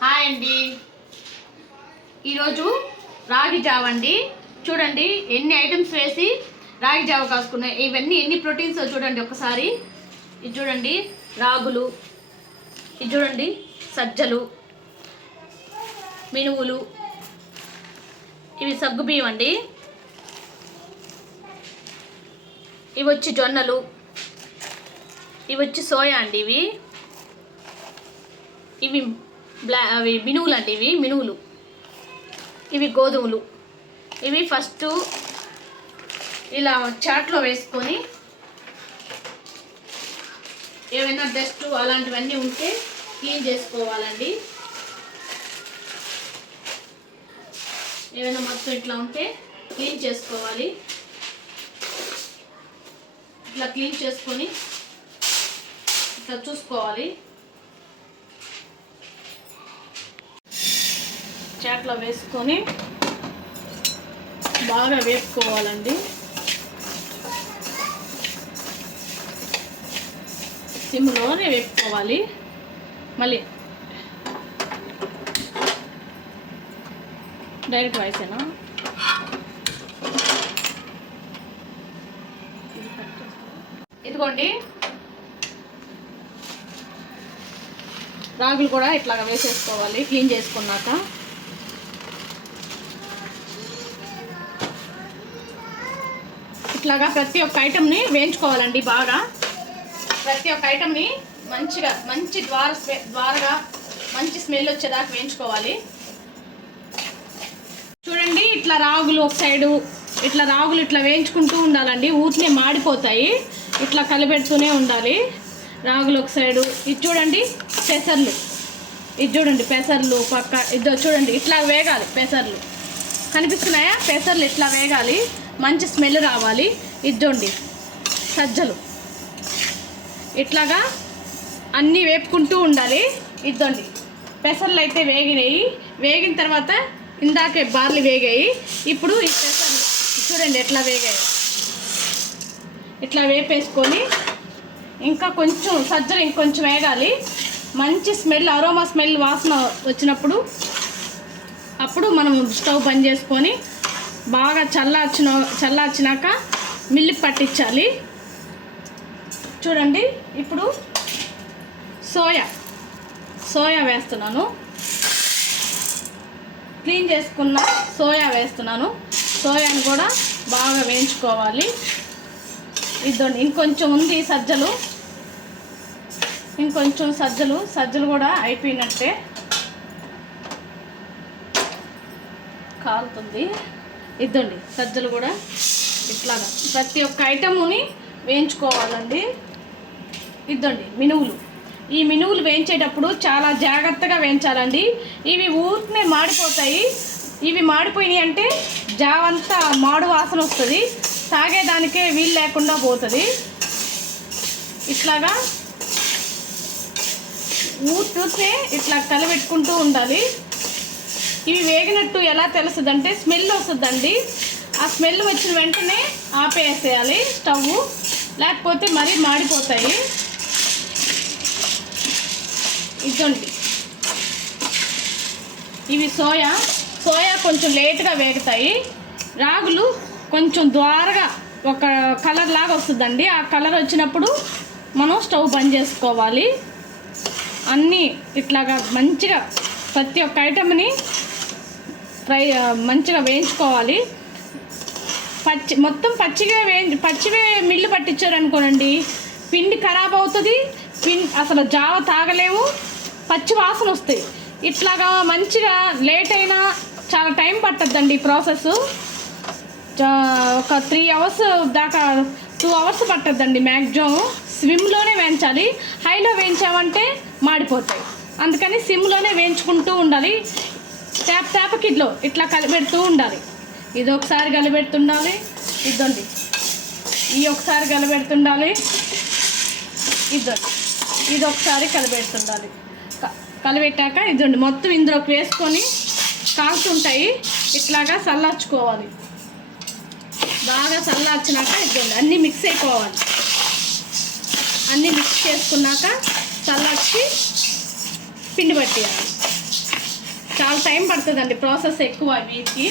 Hi అండి. ఈరోజు రాగి జావ అండి. చూడండి ఎన్ని ఐటమ్స్ వేసి రాగి జావ కాసుకున్నాయి. ఇవన్నీ ఎన్ని ప్రోటీన్స్ చూడండి ఒకసారి. ఇది చూడండి రాగులు, ఇది చూడండి సజ్జలు, మినువులు, ఇవి సగ్గుబియ్యం అండి, ఇవి వచ్చి జొన్నలు, ఇవి వచ్చి సోయా అండి, ఇవి అవి మినువులు అండి, ఇవి మినువులు, ఇవి గోధుమలు. ఇవి ఫస్ట్ ఇలా చాట్లో వేసుకొని ఏమైనా డస్ట్ అలాంటివన్నీ ఉంటే క్లీన్ చేసుకోవాలండి. ఏమైనా మొత్తం ఇట్లా ఉంటే క్లీన్ చేసుకోవాలి. ఇట్లా క్లీన్ చేసుకొని ఇట్లా చూసుకోవాలి. చాట్లో వేసుకొని బాగా వేపుకోవాలండి. సిమ్లోనే వేపుకోవాలి. మళ్ళీ డైరెక్ట్ వాయిసేనా? ఇదిగోండి రాగులు కూడా ఇట్లాగా వేసేసుకోవాలి క్లీన్ చేసుకున్నాక. ఇట్లాగా ప్రతి ఒక్క ఐటమ్ని వేయించుకోవాలండి. బాగా ప్రతి ఒక్క ఐటమ్ని మంచిగా మంచి ద్వారగా మంచి స్మెల్ వచ్చేదాకా వేయించుకోవాలి. చూడండి ఇట్లా రాగులు ఒక సైడు, ఇట్లా రాగులు ఇట్లా వేయించుకుంటూ ఉండాలండి. ఊరినే మాడిపోతాయి. ఇట్లా కలిపెడుతూనే ఉండాలి. రాగులు ఒక సైడు. ఇది చూడండి పెసర్లు, ఇది చూడండి పెసర్లు పక్క. ఇది చూడండి ఇట్లా వేగాలి. పెసర్లు కనిపిస్తున్నాయా? పెసర్లు ఇట్లా వేగాలి, మంచి స్మెల్ రావాలి. ఇది చూడండి సజ్జలు, ఇట్లాగా అన్నీ వేపుకుంటూ ఉండాలి. ఇద్దండి పెసర్లు అయితే వేగినాయి. వేగిన తర్వాత ఇందాకే బార్లీ వేగాయి. ఇప్పుడు ఈ పెసర్లు చూడండి ఎట్లా వేగాయి. ఇట్లా వేపేసుకొని ఇంకా కొంచెం సజ్జలు ఇంకొంచెం వేగాలి. మంచి స్మెల్, అరోమా స్మెల్ వాసన వచ్చినప్పుడు మనం స్టవ్ బంద్ చేసుకొని బాగా చల్లార్చినాక మిల్లుకి పట్టించాలి. చూడండి ఇప్పుడు సోయా వేస్తున్నాను. క్లీన్ చేసుకున్న సోయా వేస్తున్నాను. సోయాని కూడా బాగా వేయించుకోవాలి. ఇద్దండి ఇంకొంచెం ఉంది సజ్జలు, ఇంకొంచెం సజ్జలు కూడా అయిపోయినట్టే. కాలుతుంది. ఇద్దండి సజ్జలు కూడా ఇట్లాగా ప్రతి ఒక్క ఐటముని వేయించుకోవాలండి. ఇద్దండి మినువులు. ఈ మినువులు వేయించేటప్పుడు చాలా జాగ్రత్తగా వేయించాలండి. ఇవి ఊరినే మాడిపోతాయి. ఇవి మాడిపోయినాయి అంటే జావంతా మాడు వాసన వస్తుంది. తాగేదానికే వీలు లేకుండా పోతుంది. ఇట్లాగా ఊరినే ఇట్లా కలబెట్టుకుంటూ ఉండాలి. ఇవి వేగినట్టు ఎలా తెలుస్తుంది అంటే స్మెల్ వస్తుందండి. ఆ స్మెల్ వచ్చిన వెంటనే ఆపేసేయాలి స్టవ్, లేకపోతే మరీ మాడిపోతాయి. ఇదండి ఇవి సోయా కొంచెం లేట్గా వేగుతాయి. రాగులు కొంచెం ద్వారగా ఒక కలర్ లాగా వస్తుందండి. ఆ కలర్ వచ్చినప్పుడు మనం స్టవ్ బంద్ చేసుకోవాలి. అన్నీ ఇట్లాగా మంచిగా ప్రతి ఒక్క ఐటమ్ని మంచిగా వేయించుకోవాలి. మొత్తం పచ్చివే మిల్లు పట్టించారనుకోనండి, పిండి ఖరాబ్ అవుతుంది. అసలు జావ తాగలేము, పచ్చి వాసన వస్తాయి. ఇట్లాగా మంచిగా లేట్ అయినా చాలా టైం పట్టద్దండి ప్రాసెస్. ఒక 3 అవర్స్ దాకా 2 అవర్స్ పట్టద్దండి మ్యాక్సిమం. స్విమ్లోనే వేయించాలి. హైలో వేయించామంటే మాడిపోతాయి. అందుకని సిమ్లోనే వేయించుకుంటూ ఉండాలి. తేపకి ఇట్లా కలిపెడుతూ ఉండాలి. ఇది ఒకసారి కలిపెడుతుండాలి. ఇద్దండి ఒకసారి కలిపెడుతుండాలి. ఇది ఒకసారి కలిపెడుతుండాలి. కలిపెట్టాక ఇదండి మొత్తం ఇందులోకి వేసుకొని కాలుతుంటాయి. ఇట్లాగా చల్లార్చుకోవాలి. బాగా చల్లార్చినాక ఇదండి అన్నీ మిక్స్ అయిపోవాలి. అన్నీ మిక్స్ చేసుకున్నాక చల్లార్చి పిండి పట్టేయాలి. చాలా టైం పడుతుందండి, ప్రాసెస్ ఎక్కువ వీటికి.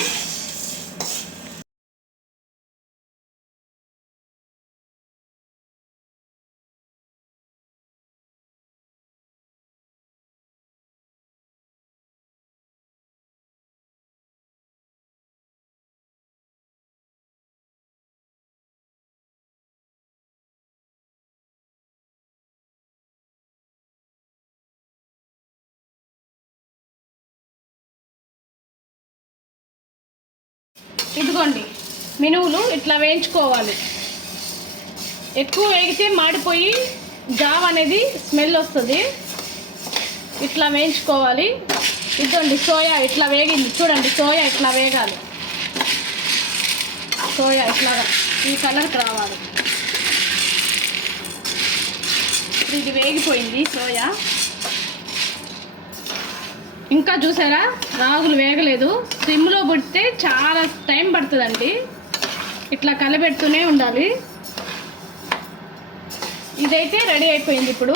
ఇదిగోండి మినువులు ఇట్లా వేయించుకోవాలి. ఎక్కువ వేగితే మాడిపోయి జావ అనేది స్మెల్ వస్తుంది. ఇట్లా వేయించుకోవాలి. ఇదిగోండి సోయా ఇట్లా వేగింది చూడండి. సోయా ఇట్లా వేగాలి. సోయా ఇట్లా ఈ కలర్కి రావాలి. ఇది వేగిపోయింది సోయా. ఇంకా చూసారా రాగులు వేగలేదు. సిమ్లో పెడితే చాలా టైం పడుతుందండి. ఇట్లా కలబెడుతూనే ఉండాలి. ఇదైతే రెడీ అయిపోయింది. ఇప్పుడు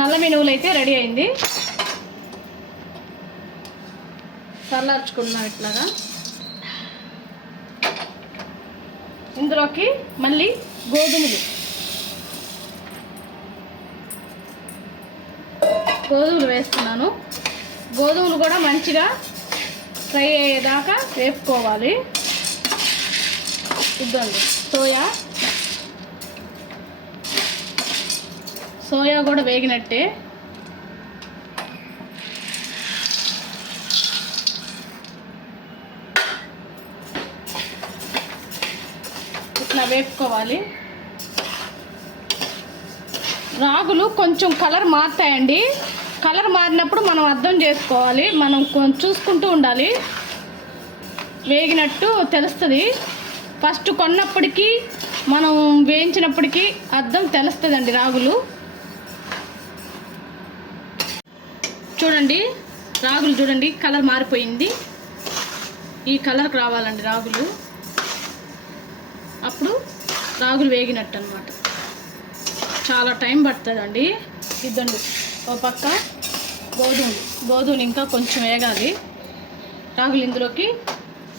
నల్ల మినువులు అయితే రెడీ అయింది. చల్లార్చుకున్నాం ఇట్లాగా. ఇందులోకి మళ్ళీ గోధుమలు వేస్తున్నాను. గోధుమలు కూడా మంచిగా ఫ్రై అయ్యేదాకా వేపుకోవాలి. ఇద్దండి సోయా కూడా వేగినట్టే. ఇట్లా వేపుకోవాలి. రాగులు కొంచెం కలర్ మారుతాయండి. కలర్ మారినప్పుడు మనం అర్థం చేసుకోవాలి. మనం చూసుకుంటూ ఉండాలి. వేగినట్టు తెలుస్తుంది. ఫస్ట్ కొన్నప్పటికీ మనం వేయించినప్పటికీ అర్థం తెలుస్తుందండి రాగులు. చూడండి రాగులు చూడండి కలర్ మారిపోయింది. ఈ కలర్కి రావాలండి రాగులు. అప్పుడు రాగులు వేగినట్టు అన్నమాట. చాలా టైం పడుతుందండి. ఇద్దండి ఒక పక్క గోధుమలు ఇంకా కొంచెం వేగాలి. రాగులు ఇందులోకి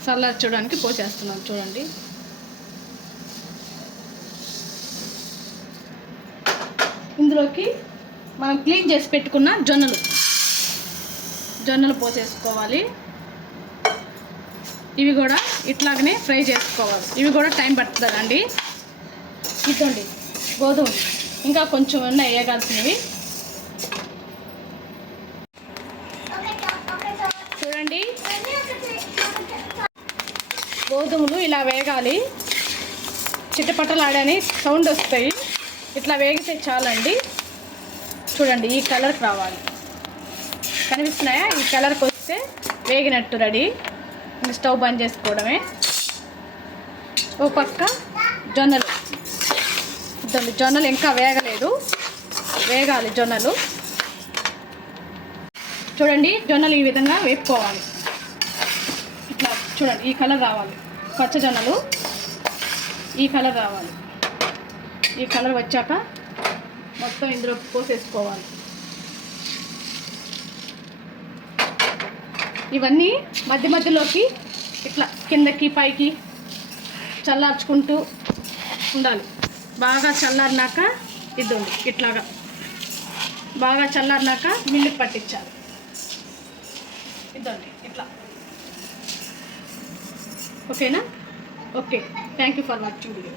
చల్లార్చడానికి పోసేస్తున్నాను చూడండి. ఇందులోకి మనం క్లీన్ చేసి పెట్టుకున్న జొన్నలు పోసేసుకోవాలి. ఇవి కూడా ఇట్లాగనే ఫ్రై చేసుకోవాలి. ఇవి కూడా టైం పడుతుందండి. ఇదండి గోధుమలు ఇంకా కొంచెం ఉన్నాయి వేయాల్సినవి. చూడండి గోధుమలు ఇలా వేగాలి. చిట్టపట్టలాడని సౌండ్ వస్తాయి. ఇట్లా వేగితే చాలండి. చూడండి ఈ కలర్కి రావాలి. కనిపిస్తున్నాయా? ఈ కలర్కి వస్తే వేగినట్టు రెడీ. ఇంక స్టవ్ బంద్ చేసుకోవడమే. ఓ పక్క జొన్నలు ఇంకా వేగలేదు. వేగాలి జొన్నలు. చూడండి జొన్నలు ఈ విధంగా వేపుకోవాలి. ఇట్లా చూడండి ఈ కలర్ రావాలి. పచ్చ జొన్నలు ఈ కలర్ రావాలి. ఈ కలర్ వచ్చాక మొత్తం ఇందులో పోసేసుకోవాలి. ఇవన్నీ మధ్యలోకి ఇట్లా కిందకి పైకి చల్లార్చుకుంటూ ఉండాలి. బాగా చల్లారినాక ఇద్దండి ఇట్లాగా బాగా చల్లారినాక మిల్లుకి పట్టించాలి. ఇద్దండి ఇట్లా. ఓకేనా? Okay. Thank you for watching video.